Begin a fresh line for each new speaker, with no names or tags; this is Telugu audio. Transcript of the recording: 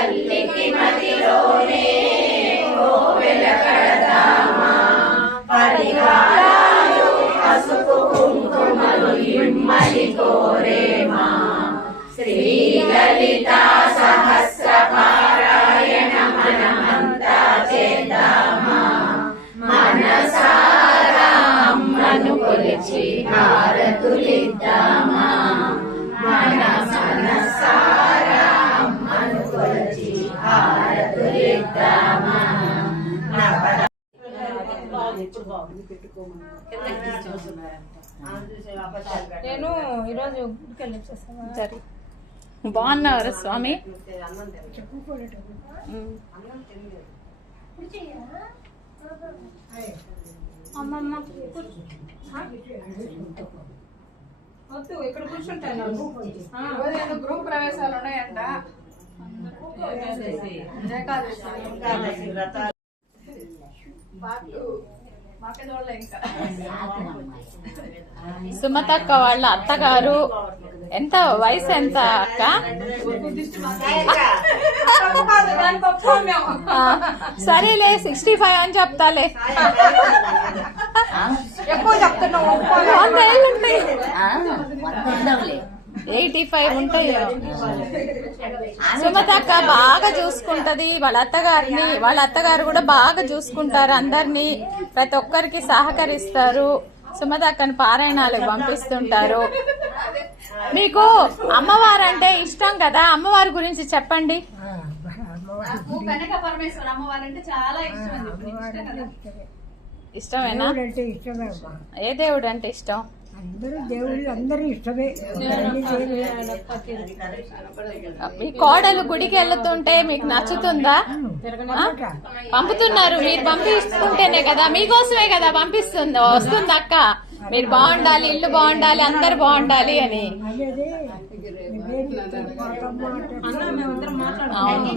తల్లికి మదిలోనే కోవెల కడదామా పరిగా
నేను ఈరోజు గుడికి వెళ్ళి వచ్చేసాను
సరే. బాగున్నారా స్వామి.
అమ్మమ్మ. వద్దు ఇక్కడ కూర్చుంటాను. ఏదో గ్రూప్ ప్రవేశాలు ఉన్నాయంట ఏకాదశి మాకు మాకే చూడలే ఇంకా
సుమతక్క వాళ్ళ అత్తగారు ఎంత వయసు ఎంత అక్క? సరేలే సిక్స్టీ ఫైవ్ అని చెప్తాలే.
ఎక్కువ చెప్తున్నావు.
వంద ఏళ్ళు ఉంటాయి. ఎయిటీ ఫైవ్ ఉంటాయి. సుమతక్క బాగా చూసుకుంటది వాళ్ళ అత్తగారిని. వాళ్ళ అత్తగారు కూడా బాగా చూసుకుంటారు అందరినీ. ప్రతి ఒక్కరికి సహకరిస్తారు. సుమతక్కని పారాయణాలకు పంపిస్తుంటారు. మీకు అమ్మవారు అంటే ఇష్టం కదా? అమ్మవారి గురించి చెప్పండి. ఇష్టమేనా ఏ దేవుడు అంటే ఇష్టం?
అందరూ దేవుళ్ళు అందరూ ఇష్టమే.
మీ కోడలు గుడికి వెళ్తుంటే మీకు నచ్చుతుందా? పంపుతున్నారు. మీరు పంపిస్తుంటేనే కదా. మీకోసమే కదా పంపిస్తుంది? వస్తుంది అక్క? మీరు బాగుండాలి ఇల్లు బాగుండాలి అందరు బాగుండాలి అని. అవును.